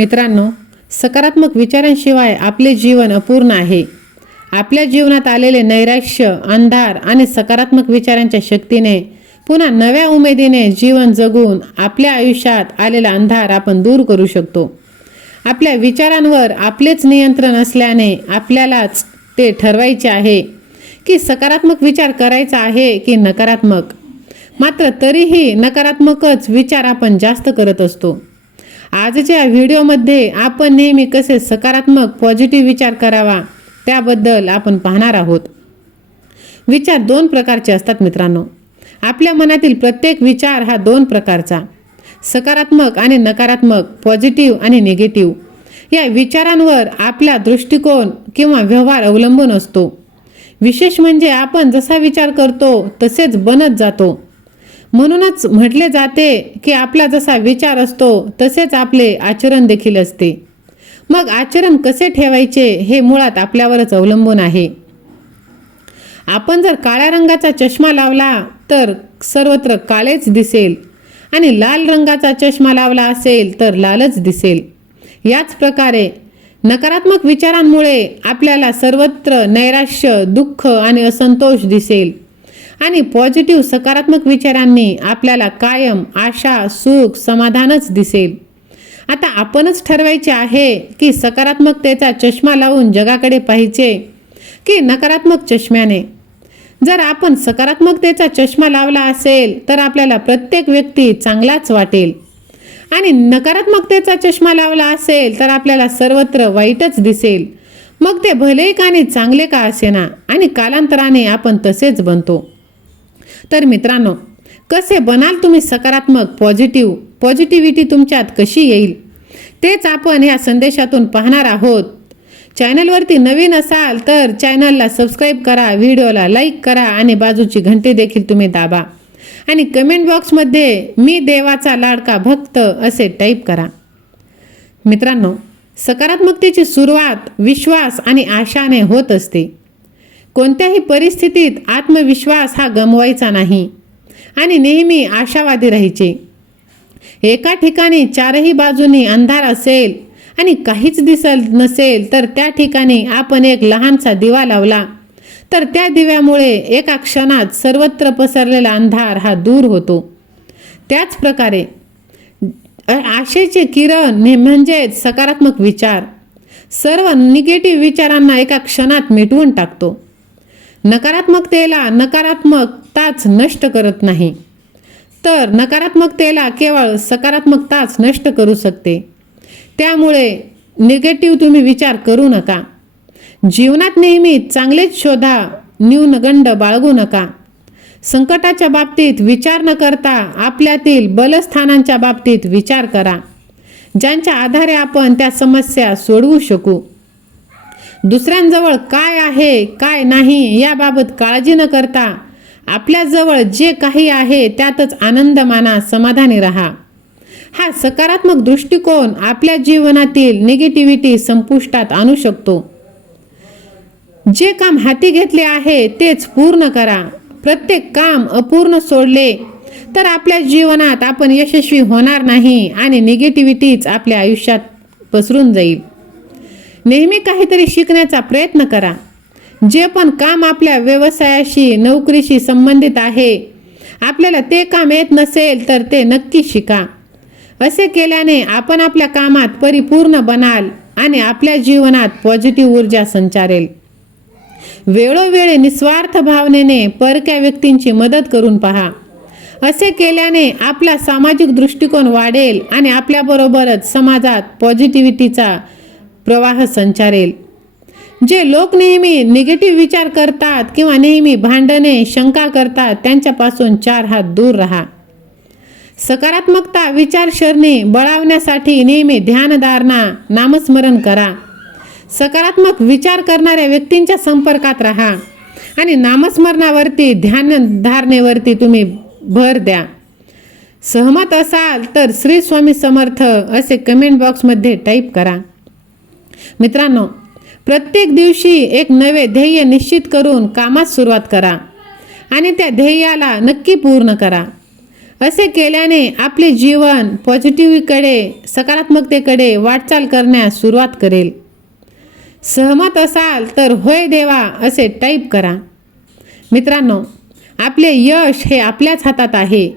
मित्रांनो सकारात्मक विचारांशिवाय आपले जीवन अपूर्ण आहे. आपल्या जीवनात आलेले नैराश्य अंधार आणि सकारात्मक विचारांच्या शक्तीने पुन्हा नव्या उमेदीने जीवन जगून आपल्या आयुष्यात आलेला अंधार आपण दूर करू शकतो. आपल्या विचारांवर आपलेच नियंत्रण असल्याने आपल्यालाच ते ठरवायचे आहे की सकारात्मक विचार करायचा आहे की नकारात्मक. मात्र तरीही नकारात्मकच विचार आपण जास्त करत असतो. आजच्या व्हिडिओमध्ये आपण नेहमी कसे सकारात्मक पॉझिटिव्ह विचार करावा त्याबद्दल आपण पाहणार आहोत. विचार दोन प्रकारचे असतात मित्रांनो. आपल्या मनातील प्रत्येक विचार हा दोन प्रकारचा. सकारात्मक आणि नकारात्मक पॉझिटिव्ह आणि निगेटिव्ह. या विचारांवर आपला दृष्टिकोन किंवा व्यवहार अवलंबून असतो. विशेष म्हणजे आपण जसा विचार करतो तसेच बनत जातो. म्हणूनच म्हटले जाते की आपला जसा विचार असतो तसेच आपले आचरण देखील असते. मग आचरण कसे ठेवायचे हे मुळात आपल्यावरच अवलंबून आहे. आपण जर काळ्या रंगाचा चष्मा लावला तर सर्वत्र काळेच दिसेल. आणि लाल रंगाचा चष्मा लावला असेल तर लालच दिसेल. याच प्रकारे नकारात्मक विचारांमुळे आपल्याला सर्वत्र नैराश्य दुःख आणि असंतोष दिसेल. आणि पॉझिटिव्ह सकारात्मक विचारांनी आपल्याला कायम आशा सुख समाधानच दिसेल. आता आपणच ठरवायचे आहे की सकारात्मकतेचा चष्मा लावून जगाकडे पाहिजे की नकारात्मक चष्म्याने. जर आपण सकारात्मकतेचा चष्मा लावला असेल तर आपल्याला प्रत्येक व्यक्ती चांगलाच वाटेल. आणि नकारात्मकतेचा चष्मा लावला असेल तर आपल्याला सर्वत्र वाईटच दिसेल. मग ते भले का आणि चांगले का असेना आणि कालांतराने आपण तसेच बनतो. तर मित्रांनो कसे बनाल तुम्ही सकारात्मक पॉझिटिव्ह पॉझिटिव्हिटी तुमच्यात कशी येईल? तेच आपण या संदेशातून पाहणार आहोत. चॅनलवरती नवीन असाल तर चॅनलला सबस्क्राईब करा व्हिडिओला लाईक करा आणि बाजूची घंटी देखील तुम्ही दाबा. आणि कमेंट बॉक्समध्ये मी देवाचा लाडका भक्त असे टाईप करा. मित्रांनो सकारात्मकतेची सुरुवात विश्वास आणि आशाने होत असते. कोणत्याही परिस्थितीत आत्मविश्वास हा गमवायचा नाही. आणि नेहमी आशावादी राहायचे. एका ठिकाणी चारही बाजूनी अंधार असेल आणि काहीच दिसल नसेल तर त्या ठिकाणी आपण एक लहानसा दिवा लावला. तर त्या दिव्यामुळे एका क्षणात सर्वत्र पसरलेला अंधार हा दूर होतो. त्याच प्रकारे आशेचे किरण म्हणजेच सकारात्मक विचार. सर्व निगेटिव्ह विचारांना एका क्षणात मिटवून टाकतो. नकारात्मकतेला नकारात्मकताच नष्ट करत नाही. तर नकारात्मकतेला केवळ सकारात्मकताच नष्ट करू शकते. त्यामुळे निगेटिव्ह तुम्ही विचार करू नका. जीवनात नेहमी चांगलेच शोधा न्यूनगंड बाळगू नका. संकटाच्या बाबतीत विचार न करता आपल्यातील बलस्थानांच्या बाबतीत विचार करा. ज्यांच्या आधारे आपण त्या समस्या सोडवू शकू. दुसऱ्यांजवळ काय आहे काय नाही याबाबत काळजी न करता आपल्याजवळ जे काही आहे त्यातच आनंद माना समाधानी राहा. हा सकारात्मक दृष्टिकोन आपल्या जीवनातील निगेटिव्हिटी संपुष्टात आणू शकतो. जे काम हाती घेतले आहे तेच पूर्ण करा. प्रत्येक काम अपूर्ण सोडले तर आपल्या जीवनात आपण यशस्वी होणार नाही आणि निगेटिव्हिटीच आपल्या आयुष्यात पसरून जाईल. नेहमी काहीतरी शिकण्याचा प्रयत्न करा. जे पण काम आपल्या व्यवसायाशी नोकरीशी संबंधित आहे आपल्याला ते काम येत नसेल तर ते नक्की शिका. असे केल्याने आपण आपल्या कामात परिपूर्ण बनाल आणि आपल्या जीवनात पॉझिटिव्ह ऊर्जा संचारेल. वेळोवेळी निस्वार्थ भावनेने परक्या व्यक्तींची मदत करून पहा. असे केल्याने आपला सामाजिक दृष्टिकोन वाढेल आणि आपल्याबरोबरच समाजात पॉझिटिव्हिटीचा प्रवाह संचारेल. जे लोक नेहमी निगेटिव्ह विचार करतात किंवा नेहमी भांडणे शंका करतात त्यांच्यापासून चार हात दूर राहा. सकारात्मकता विचारसरणी बळावण्यासाठी नेहमी ध्यानधारणा नामस्मरण करा. सकारात्मक विचार करणाऱ्या व्यक्तींच्या संपर्कात राहा आणि नामस्मरणावरती ध्यानधारणेवरती तुम्ही भर द्या. सहमत असाल तर श्री स्वामी समर्थ असे कमेंट बॉक्समध्ये टाईप करा. मित्रांनो प्रत्येक दिवशी एक नवे ध्येय निश्चित करून कामात सुरुवात करा आणि त्या ध्येयाला नक्की पूर्ण करा. असे केल्याने आपले जीवन पॉझिटिव्हकडे सकारात्मकतेकडे वाटचाल करण्यास सुरुवात करेल. सहमत असाल तर होय देवा असे टाईप करा. मित्रांनो आपले यश हे आपल्याच हातात आहे.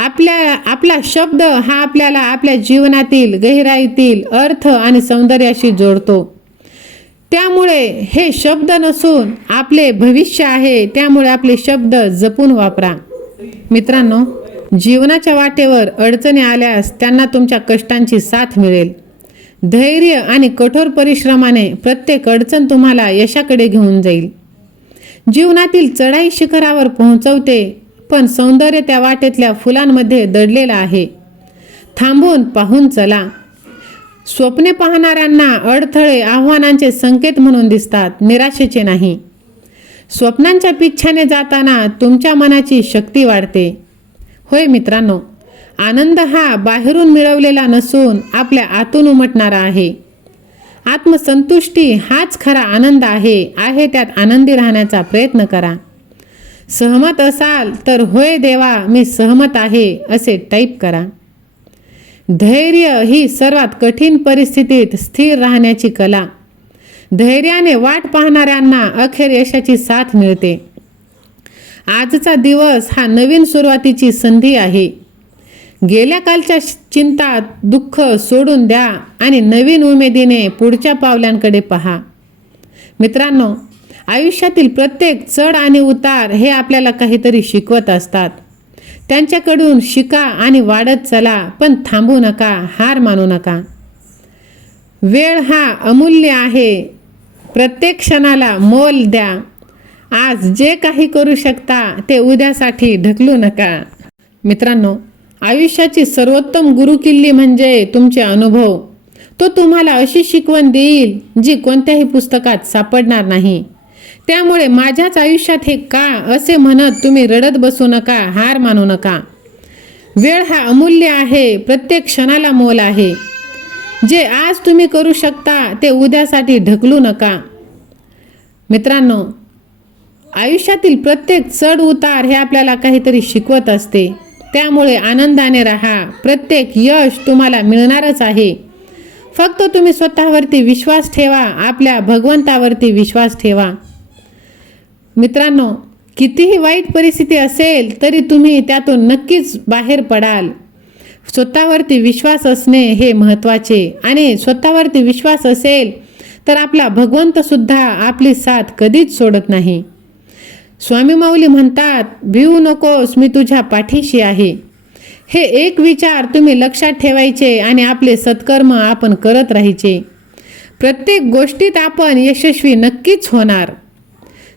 आपल्या आपला शब्द हा आपल्याला आपल्या जीवनातील गहिराईतील अर्थ आणि सौंदर्याशी जोडतो. त्यामुळे हे शब्द नसून आपले भविष्य आहे त्यामुळे आपले शब्द जपून वापरा. मित्रांनो जीवनाच्या वाटेवर अडचणी आल्यास त्यांना तुमच्या कष्टांची साथ मिळेल. धैर्य आणि कठोर परिश्रमाने प्रत्येक अडचण तुम्हाला यशाकडे घेऊन जाईल. जीवनातील चढाई शिखरावर पोहोचवते पण सौंदर्य त्या वाटेतल्या फुलांमध्ये दडलेलं आहे. थांबून पाहून चला. स्वप्ने पाहणाऱ्यांना अडथळे आव्हानांचे संकेत म्हणून दिसतात निराशेचे नाही. स्वप्नांच्या पिच्छाने जाताना तुमच्या मनाची शक्ती वाढते. होय मित्रांनो आनंद हा बाहेरून मिळवलेला नसून आपल्या आतून उमटणारा आहे. आत्मसंतुष्टी हाच खरा आनंद आहे आहे त्यात आनंदी राहण्याचा प्रयत्न करा. सहमत असाल तर होय देवा मी सहमत आहे असे टाईप करा. धैर्य ही सर्वात कठीण परिस्थितीत स्थिर राहण्याची कला. धैर्याने वाट पाहणाऱ्यांना अखेर यशाची साथ मिळते. आजचा दिवस हा नवीन सुरुवातीची संधी आहे. गेल्या कालच्या चिंता दुःख सोडून द्या आणि नवीन उमेदीने पुढच्या पावल्यांकडे पहा. मित्रांनो आयुष्यातील प्रत्येक चढ आणि उतार हे आपल्याला काहीतरी शिकवत असतात. त्यांच्याकडून शिका आणि वाढत चला पण थांबू नका हार मानू नका. वेळ हा अमूल्य आहे. प्रत्येक क्षणाला मोल द्या. आज जे काही करू शकता ते उद्यासाठी ढकलू नका. मित्रांनो आयुष्याची सर्वोत्तम गुरुकिल्ली म्हणजे तुमचे अनुभव. तो तुम्हाला अशी शिकवण देईल जी कोणत्याही पुस्तकात सापडणार नाही. त्यामुळे माझ्याच आयुष्यात हे का असे म्हणत तुम्ही रडत बसू नका हार मानू नका. वेळ हा अमूल्य आहे प्रत्येक क्षणाला मोल आहे. जे आज तुम्ही करू शकता ते उद्यासाठी ढकलू नका. मित्रांनो आयुष्यातील प्रत्येक चढ उतार हे आपल्याला काहीतरी शिकवत असते. त्यामुळे आनंदाने राहा प्रत्येक यश तुम्हाला मिळणारच आहे. फक्त तुम्ही स्वतःवरती विश्वास ठेवा आपल्या भगवंतावरती विश्वास ठेवा. मित्रांनो कितीही वाईट परिस्थिती असेल तरी तुम्ही त्यातून नक्कीच बाहेर पडाल. स्वतःवरती विश्वास असणे हे महत्त्वाचे. आणि स्वतःवरती विश्वास असेल तर आपला भगवंतसुद्धा आपली साथ कधीच सोडत नाही. स्वामी माऊली म्हणतात भिवू नकोस मी तुझ्या पाठीशी आहे. हे एक विचार तुम्ही लक्षात ठेवायचे आणि आपले सत्कर्म आपण करत राहायचे. प्रत्येक गोष्टीत आपण यशस्वी नक्कीच होणार.